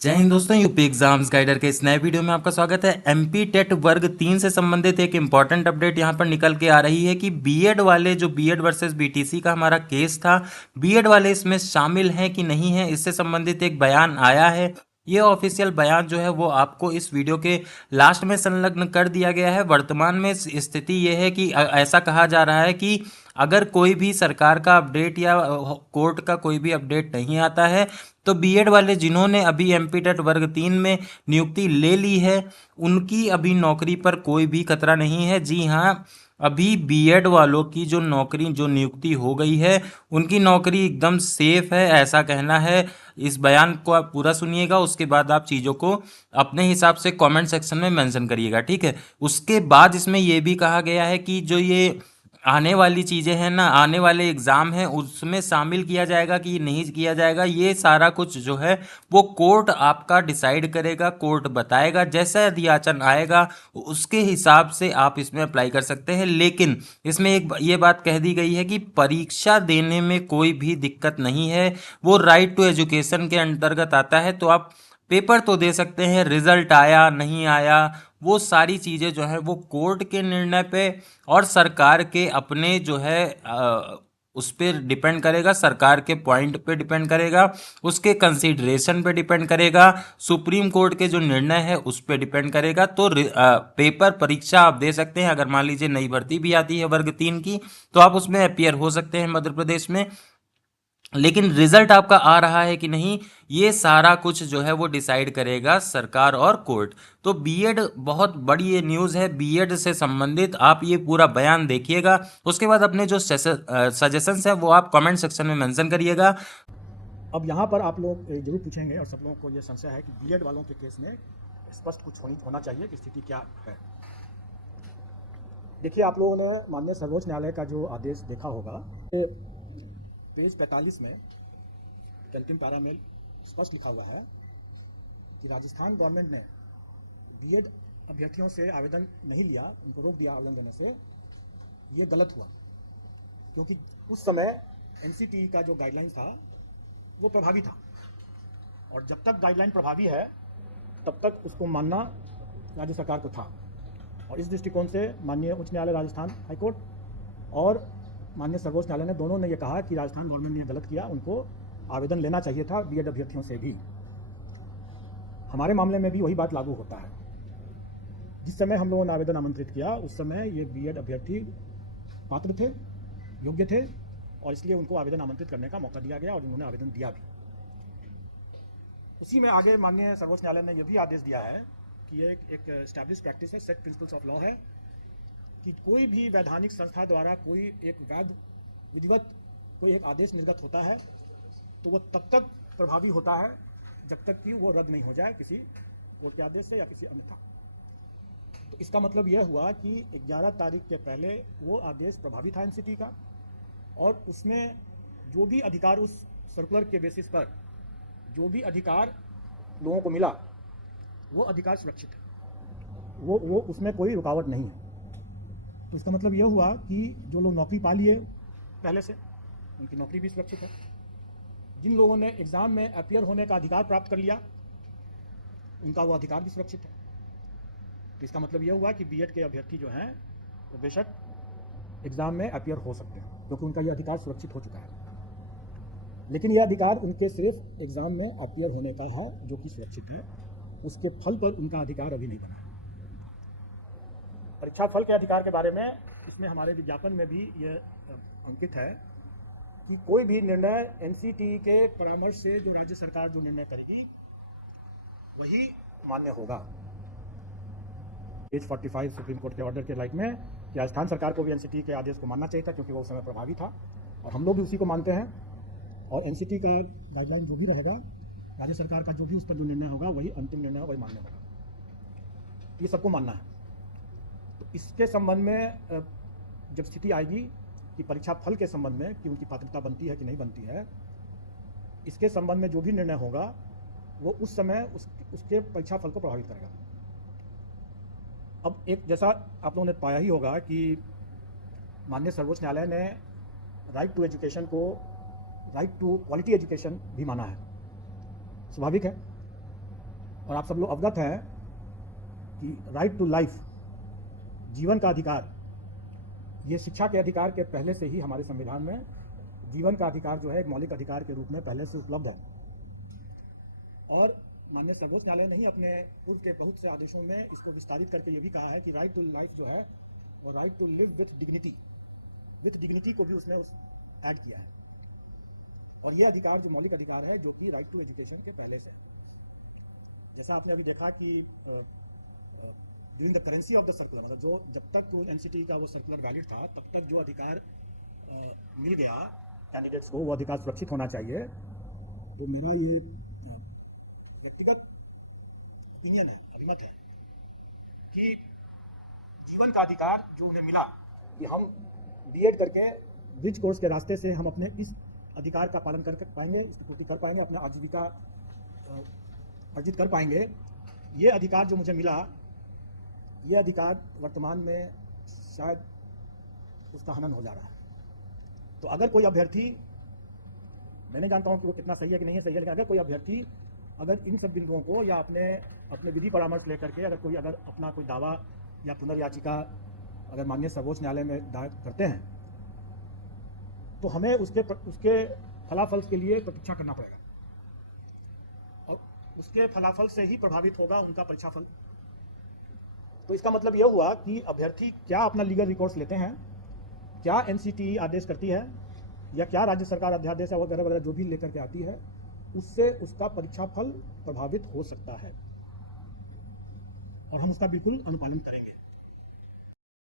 जय हिंद दोस्तों, UP exams guider के इस नए वीडियो में आपका स्वागत है। एमपी टेट वर्ग 3 से संबंधित एक इंपॉर्टेंट अपडेट यहां पर निकल के आ रही है कि बीएड वाले जो बीएड वर्सेस बीटीसी का हमारा केस था, बीएड वाले इसमें शामिल हैं कि नहीं है, इससे संबंधित एक बयान आया है। ये ऑफिशियल बयान जो है वो आपको इस वीडियो के लास्ट में संलग्न कर दिया गया है। वर्तमान में स्थिति ये है कि ऐसा कहा जा रहा है कि अगर कोई भी सरकार का अपडेट या कोर्ट का कोई भी अपडेट नहीं आता है तो बीएड वाले जिन्होंने अभी एमपी टेट वर्ग 3 में नियुक्ति ले ली है उनकी अभी नौकरी पर कोई भी खतरा नहीं है। जी हाँ, अभी बीएड वालों की जो नौकरी जो नियुक्ति हो गई है उनकी नौकरी एकदम सेफ है, ऐसा कहना है। इस बयान को आप पूरा सुनिएगा, उसके बाद आप चीज़ों को अपने हिसाब से कमेंट सेक्शन में मेंशन करिएगा, ठीक है। उसके बाद इसमें यह भी कहा गया है कि जो ये आने वाली चीज़ें हैं ना, आने वाले एग्ज़ाम हैं, उसमें शामिल किया जाएगा कि नहीं किया जाएगा, ये सारा कुछ जो है वो कोर्ट आपका डिसाइड करेगा। कोर्ट बताएगा, जैसा अधियाचन आएगा उसके हिसाब से आप इसमें अप्लाई कर सकते हैं। लेकिन इसमें एक ये बात कह दी गई है कि परीक्षा देने में कोई भी दिक्कत नहीं है, वो राइट टू एजुकेशन के अंतर्गत आता है। तो आप पेपर तो दे सकते हैं, रिजल्ट आया नहीं आया वो सारी चीज़ें जो है वो कोर्ट के निर्णय पे और सरकार के अपने जो है उस पर डिपेंड करेगा, सरकार के पॉइंट पे डिपेंड करेगा, उसके कंसीडरेशन पे डिपेंड करेगा, सुप्रीम कोर्ट के जो निर्णय है उस पे डिपेंड करेगा। तो पेपर परीक्षा आप दे सकते हैं। अगर मान लीजिए नई भर्ती भी आती है वर्ग 3 की तो आप उसमें अपियर हो सकते हैं मध्य प्रदेश में। लेकिन रिजल्ट आपका आ रहा है कि नहीं, ये सारा कुछ जो है वो डिसाइड करेगा सरकार और कोर्ट। तो बीएड बहुत बड़ी ये न्यूज़ है, बीएड से संबंधित आप ये पूरा बयान देखिएगा। उसके बाद अपने जो सजेशंस हैं वो आप कमेंट सेक्शन में मेंशन करिएगा। अब यहाँ पर आप लोग जरूर पूछेंगे और सब लोगों को ये संशय है कि बीएड वालों के केस में स्पष्ट कुछ होना चाहिए कि स्थिति क्या है। देखिए, आप लोगों ने माननीय सर्वोच्च न्यायालय का जो आदेश देखा होगा, पेज 45 में अंतिम पैरा में स्पष्ट लिखा हुआ है कि राजस्थान गवर्नमेंट ने बीएड अभ्यर्थियों से आवेदन नहीं लिया, उनको रोक दिया आवेदन देने से। ये गलत हुआ क्योंकि उस समय एनसीटीई का जो गाइडलाइन था वो प्रभावी था, और जब तक गाइडलाइन प्रभावी है तब तक उसको मानना राज्य सरकार को था। और इस दृष्टिकोण से माननीय उच्च न्यायालय राजस्थान हाईकोर्ट और माननीय सर्वोच्च न्यायालय ने दोनों ने ये कहा कि राजस्थान गवर्नमेंट ने गलत किया, उनको आवेदन लेना चाहिए था बीएड अभ्यर्थियों से भी। हमारे मामले में भी वही बात लागू होता है। जिस समय हम लोगों ने आवेदन आमंत्रित किया उस समय ये बीएड अभ्यर्थी पात्र थे, योग्य थे, और इसलिए उनको आवेदन आमंत्रित करने का मौका दिया गया और उन्होंने आवेदन दिया भी। उसी में आगे माननीय सर्वोच्च न्यायालय ने यह भी आदेश दिया है कि ये एक एस्टैब्लिश प्रैक्टिस है, सेट प्रिंसिपल्स ऑफ लॉ है, कि कोई भी वैधानिक संस्था द्वारा कोई एक वैध विधिवत कोई एक आदेश निर्गत होता है तो वो तब तक प्रभावी होता है जब तक कि वो रद्द नहीं हो जाए किसी कोर्ट के आदेश से या किसी अन्यथा। तो इसका मतलब यह हुआ कि 11 तारीख के पहले वो आदेश प्रभावी था एनसीटी का, और उसमें जो भी अधिकार उस सर्कुलर के बेसिस पर जो भी अधिकार लोगों को मिला वो अधिकार सुरक्षित है, वो उसमें कोई रुकावट नहीं है। तो इसका मतलब यह हुआ कि जो लोग नौकरी पा लिए पहले से उनकी नौकरी भी सुरक्षित है, जिन लोगों ने एग्ज़ाम में अपियर होने का अधिकार प्राप्त कर लिया उनका वो अधिकार भी सुरक्षित है। तो इसका मतलब यह हुआ कि बीएड के अभ्यर्थी जो हैं वो बेशक एग्ज़ाम में अपियर हो सकते हैं क्योंकि उनका यह अधिकार सुरक्षित हो चुका है। लेकिन यह अधिकार उनके सिर्फ एग्ज़ाम में अपियर होने का है जो कि सुरक्षित है, उसके फल पर उनका अधिकार अभी नहीं बना है। परीक्षा फल के अधिकार के बारे में इसमें हमारे विज्ञापन में भी यह अंकित है कि कोई भी निर्णय एनसीटीई के परामर्श से जो राज्य सरकार जो निर्णय करेगी वही मान्य होगा। पेज 45 सुप्रीम कोर्ट के ऑर्डर के लाइक में कि राजस्थान सरकार को भी एनसीटीई के आदेश को मानना चाहिए था क्योंकि वो उस समय प्रभावी था, और हम लोग भी उसी को मानते हैं। और एनसीटीई का गाइडलाइन जो भी रहेगा, राज्य सरकार का जो भी उस पर जो निर्णय होगा वही अंतिम निर्णय वही मान्य होगा, ये सबको मानना है। तो इसके संबंध में जब स्थिति आएगी कि परीक्षा फल के संबंध में कि उनकी पात्रता बनती है कि नहीं बनती है, इसके संबंध में जो भी निर्णय होगा वो उस समय उसके परीक्षा फल को प्रभावित करेगा। अब एक जैसा आप लोगों ने पाया ही होगा कि माननीय सर्वोच्च न्यायालय ने राइट टू एजुकेशन को राइट टू क्वालिटी एजुकेशन भी माना है। स्वाभाविक है और आप सब लोग अवगत हैं कि राइट टू लाइफ, जीवन का अधिकार, ये शिक्षा के अधिकार के पहले से ही हमारे संविधान में जीवन का अधिकार जो है एक मौलिक अधिकार के रूप में पहले से उपलब्ध है। और माननीय सर्वोच्च न्यायालय ने ही अपने पूर्व के बहुत से आदेशों में इसको विस्तारित करके ये भी कहा है कि राइट टू लाइफ जो है और right to live with dignity को भी उसने ऐड किया है। और ये अधिकार जो मौलिक अधिकार है जो कि राइट टू एजुकेशन के पहले से, जैसा आपने अभी देखा कि during the currency of the circular, मतलब जो जब तक एनसीटी का वो सर्कुलर वैलिड था तब तक जो अधिकार मिल गया कैंडिडेट्स को, वो अधिकार सुरक्षित होना चाहिए। तो मेरा ये व्यक्तिगत ओपिनियन है, अभिमत है कि जीवन का अधिकार जो उन्हें मिला कि हम बीएड करके ब्रिज कोर्स के रास्ते से हम अपने इस अधिकार का पालन कर पाएंगे, इसकी पूर्ति कर पाएंगे, अपना आजीविका अर्जित कर पाएंगे। ये अधिकार जो मुझे मिला, ये अधिकार वर्तमान में शायद उसका हनन हो जा रहा है। तो अगर कोई अभ्यर्थी, मैं नहीं जानता हूँ कि वो कितना सही है कि नहीं है सही है, लेकिन अगर कोई अभ्यर्थी अगर इन सब बिंदुओं को या अपने विधि परामर्श लेकर के अगर अपना कोई दावा या पुनर्याचिका अगर माननीय सर्वोच्च न्यायालय में दायर करते हैं तो हमें उसके फलाफल के लिए प्रतीक्षा करना पड़ेगा और उसके फलाफल से ही प्रभावित होगा उनका परीक्षाफल। तो इसका मतलब यह हुआ कि अभ्यर्थी क्या अपना लीगल रिकॉर्ड्स लेते हैं, क्या एनसीटी आदेश करती है या क्या राज्य सरकार अध्यादेश वगैरह वगैरह जो भी लेकर के आती है, उससे उसका परीक्षाफल प्रभावित हो सकता है और हम उसका बिल्कुल अनुपालन करेंगे।